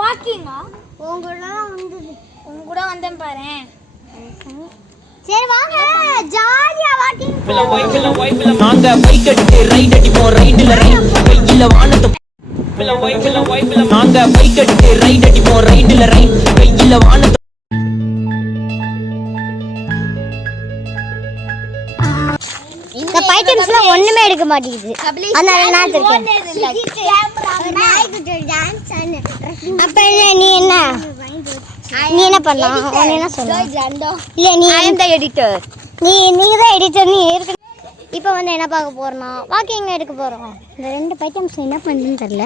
வாக்கிங்கா உங்க கூட வந்தேன் பாரு. சரி வாங்க ஜாலியா வாக்கிங் நாங்க பைக் அடிச்சு ரைட் அடிப்போம் ரைட்ல ரைட் கையில வானத்து நாங்க பைக் அடிச்சு ரைட் அடிப்போம் ரைட்ல ரைட் கையில வானத்து இந்த பைட்டம்ஸ்லாம் ஒண்ணுமே எடுக்க மாட்டேங்குது. அந்த நான் இருக்கேன். அப்ப நீ என்ன பண்ணலாம்? உன்னை என்ன சொல்லலாம்? இல்ல நீ I am the editor. நீங்க தான் எடிட்டர். நீ இருக்கு. இப்போ வந்து என்ன பார்க்க போறோம்னா வாக்கிங் எடுக்க போறோம். இந்த ரெண்டு பைட்டம்ஸ் என்ன பண்ணுதுன்னு தெரியல.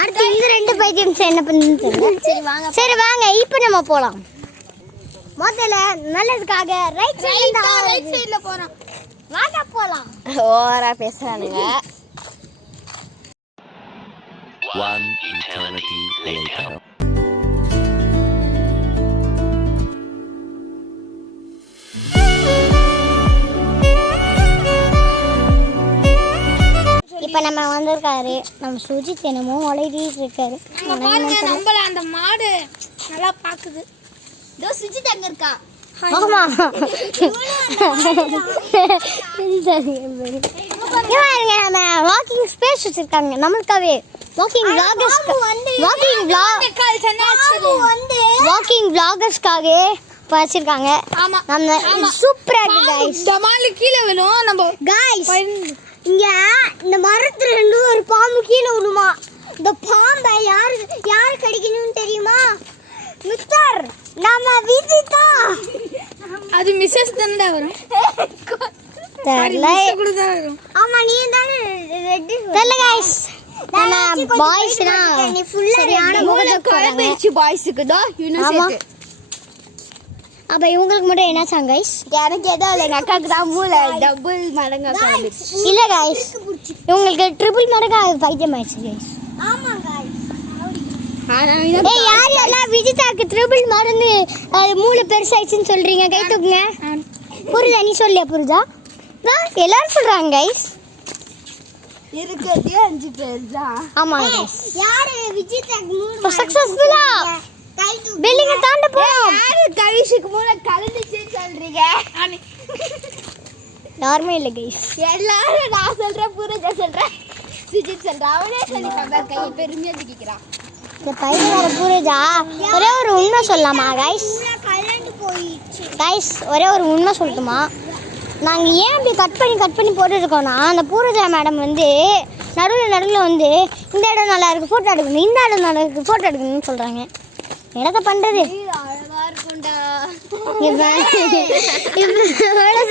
அடுத்து இந்த ரெண்டு பைட்டம்ஸ் என்ன பண்ணுதுன்னு தெரியல. சரி வாங்க இப்போ நம்ம போலாம். முதல்ல நல்லதுக்காக ரைட் சைடுல போறோம். வாங்க போலாம். ஓவரா பேசுறானுங்க. One eternity later. இப்போ நம்ம வந்திருக்காரு நம்ம சுஜித் என்னமோ உழைச்சிட்டு இருக்காரு. நம்மள அந்த மாடு நல்லா பாக்குது. இதோ சுஜித் அங்க இருக்கா. ஆமா நம்ம வாக்கிங் ஸ்பேஸ் வச்சிருக்காங்க நம்மளுக்காவே. வாக்கிங் vloggers-க்காக வச்சிருக்காங்க. நம்ம சூப்பரா இருக்கு गाइस. டமால் கீழ விழும் நம்ம गाइस. இங்க இந்த மரத்துல இருந்து ஒரு பாம்பு கீழ விழுமா. இந்த பாம்பை யார் கடிக்கணும்னு தெரியுமா? மிஸ்டர் நம்ம விஜிதா. அது மிஸ்ஸஸ் தானடா வரும். தெரியல கூட தான் வரும். ஆமா நீ தான ரெட் தெரியல गाइस. நம்ம பாய்ஸ்னா நீ ஃபுல்லா சரியான முகத்தை கலப்பிச்சு பாய்ஸ்க்கு தான் யூனிவர்சிட்டி. அப்ப இவங்களுக்கு மட்டும் என்னாச்சாங்க गाइस? எனக்கு ஏதோ இல்ல எங்க அக்காக்கு தான் மூளை டபுள் மடங்கா கலந்துச்சு. இல்ல गाइस இவங்களுக்கு ட்ரிபிள் மடங்கா பைத்தியம் ஆயிடுச்சு गाइस. ஆமா गाइस. ஏய் யார் எல்லாம் விஜிதாக்கு ட்ரிபிள் மடங்கு மூளை பெருசாயிடுச்சுன்னு சொல்றீங்க? கை தூக்குங்க. புரியுதா? நீ சொல்லியா? புரியுதா? எல்லாரும் சொல்றாங்க गाइस. இருக்கதே 5 பேர் தான். ஆமா गाइस. யார் விஜிதாக்கு மூளை சக்சஸ்ஃபுல்லா கை தூக்கு பில்டிங்க தாண்ட போறோம். யார் கவிஷுக்கு மூளை கலந்துச்சுன்னு சொல்றீங்க? யாருமே இல்ல गाइस. எல்லாரும் நான் சொல்றேன் பூரா சொல்றேன் சுஜித் சொல்றா. அவனே சொல்லி கம்பேர் கை பெருமையா திக்கிறான். இந்த பையனோட பூரா ஒரே ஒரு உண்மை சொல்லலாமா गाइस? கலந்து போயிடுச்சு गाइस. ஒரே ஒரு உண்மை சொல்லட்டுமா? நாங்கள் ஏன் இப்படி கட் பண்ணி போட்டுருக்கோம்னா அந்த பூரஜா மேடம் வந்து நடுவில் வந்து இந்த இடம் நல்லா இருக்குது ஃபோட்டோ எடுக்கணும், இந்த இடம் நல்லா இருக்குது ஃபோட்டோ எடுக்கணும்னு சொல்கிறாங்க. என்னத்தை பண்ணுறது?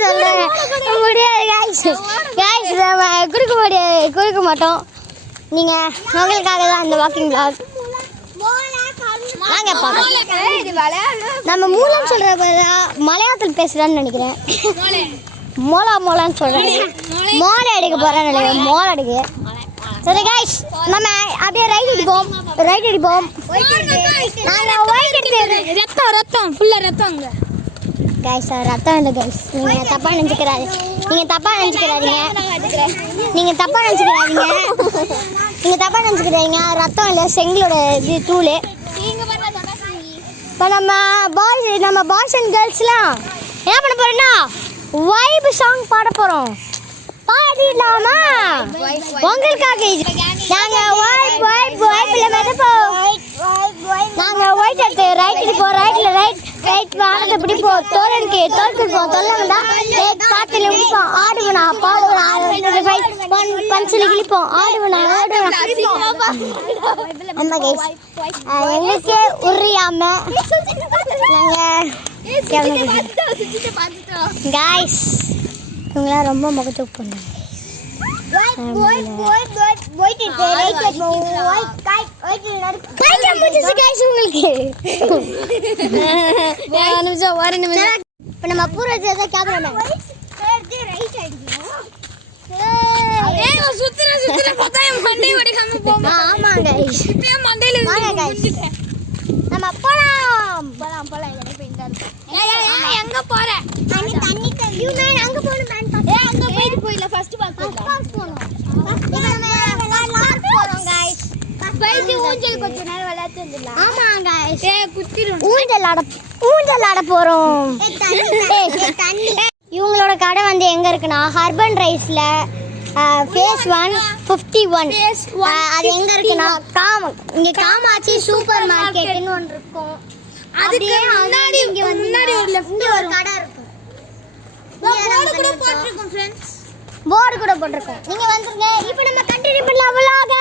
சொல்கிறாங்க முடியாது गाइस. கொடுக்க மாட்டோம். நீங்கள் உங்களுக்காக தான் இந்த வாக்கிங் vlog. வாங்க பார்க்கலாம். நம்ம மூலம் சொல்கிற மலையாளத்தில் பேசுகிறான்னு நினைக்கிறேன். மோலான்னு சொல்றேன். மோளை அடிக்க போறேன்னு நினைக்கிறேன். மோளை அடிக்க. சரி गाइस நம்ம அப்படியே ரைட் அடிப்போம். நாங்க ஒயிட் அடிப்போம். ரத்தம் ஃபுல்லா ரத்தம்ங்க गाइस. ரத்தம் இல்ல गाइस. நீங்க தப்பா நினைச்சுக்கிறாதீங்க. நீங்க தப்பா நினைச்சுக்கிறாதீங்க. ரத்தம் இல்ல செங்கலோட இது தூள். இப்போ நம்ம பாய்ஸ் அண்ட் கேர்ள்ஸ்லாம் என்ன பண்ண போறோம்னா வைப் சாங் பாட போறோம். பாடிடலாமா? உங்களுக்காக நாங்க வைப்ல மதப்போம். நாங்க ஒயிட் எடுத்து ரைட் அடிப்போம். ரைட் வானத்தை பிடிப்போம். தோலுக்கு போவோம். தொல்லவண்டா பாட்டில் முடிப்போம். ஆடுவனா பாடுவனா பஞ்சில் கிழிப்போம். ஆடுவனா ஆமா गाइस. எங்களுக்கே உரியாம गाइस இவங்களாம் ரொம்ப முகத்துக்கு பண்ணுங்க. இப்போ நம்ம பூரா கேமரா ஆமா गाइस. நம்ம போலாம். எங்க போற? தண்ணி அங்க போணும். அங்க போயில ஃபர்ஸ்ட் பார்க் போலாம். இப்போ நம்ம போறோம் गाइस. பைக்கு ஊஞ்சல் கொஞ்ச நேரம் விளையாட்டு வந்துடலாம். ஆமா गाइस ஊஞ்சல் ஆட போறோம். இவங்களோட கடை வந்து எங்க இருக்குன்னா ஹர்பன் ரைஸ்ல ஃபேஸ் 151. அது எங்க இருக்குன்னா இங்க காமாட்சி சூப்பர் மார்க்கெட்னு ஒன்று இருக்கும். அதுக்கு முன்னாடி இங்க வந்து முன்னாடி ஒரு லெஃப்ட் ஒரு கடை இருக்கும். போர்டு கூட போட்டுருக்கோம் फ्रेंड्स. போர்டு கூட போட்டுருக்கோம். நீங்க வந்துருங்க. இப்போ நம்ம கண்டினியூ பண்ணலாம் vlog.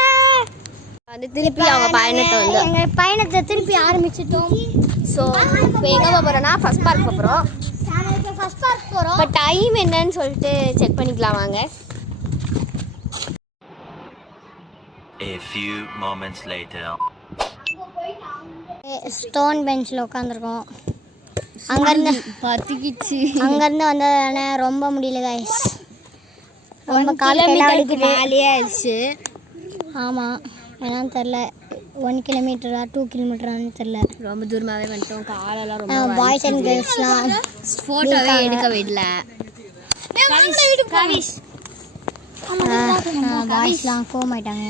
வந்து திருப்பி அவங்க பயணத்தை வந்து எங்க பயணத்தை திருப்பி ஆரம்பிச்சிட்டோம். ஸோ இப்போ எங்கே போகிறோன்னா ஃபர்ஸ்ட் பார்க் போகிறோம். நாம ஃபர்ஸ்ட் பார்க் போறோம். இப்போ டைம் என்னன்னு சொல்லிட்டு செக் பண்ணிக்கலாம் வாங்க. A few moments later. Stone பெஞ்சில் உட்காந்துருக்கோம். அங்கேருந்து பத்திக்கிச்சு. அங்கேருந்து வந்ததானே ரொம்ப முடியல गाइस. ரொம்ப கிலோமீட்டருக்கு மேலேயே ஆயிடுச்சு. ஆமாம் என்னன்னு தெரில. 1 கிலோமீட்டரா 2 கிலோமீட்டரான்னு தெரில. ரொம்ப தூரமாகவே வந்துட்டோம். காலெல்லாம் ரொம்ப பாய்ஸ் அண்ட் கேர்ள்ஸ்லாம் ஃபோட்டோவே எடுக்க விடல. பாய்ஸ்லாம் கோமாயிட்டாங்க.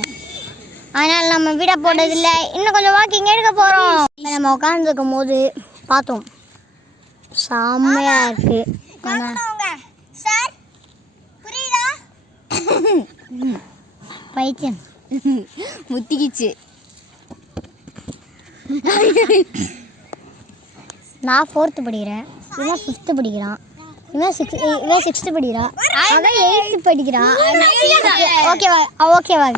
அதனால் நம்ம வீட போட்டதில்லை. இன்னும் கொஞ்சம் வாக்கிங் எடுக்க போகிறோம். நம்ம உட்காந்துருக்கும் போது பார்த்தோம் செம்மையாக இருக்குது. பைத்தியம் முத்திக்கிச்சு. நான் 4th படிக்கிறேன். இவன் 5th படிக்கிறான். இவன் 6th படிக்கிறான். அவன் 8th படிக்கிறான். ஓகேவா?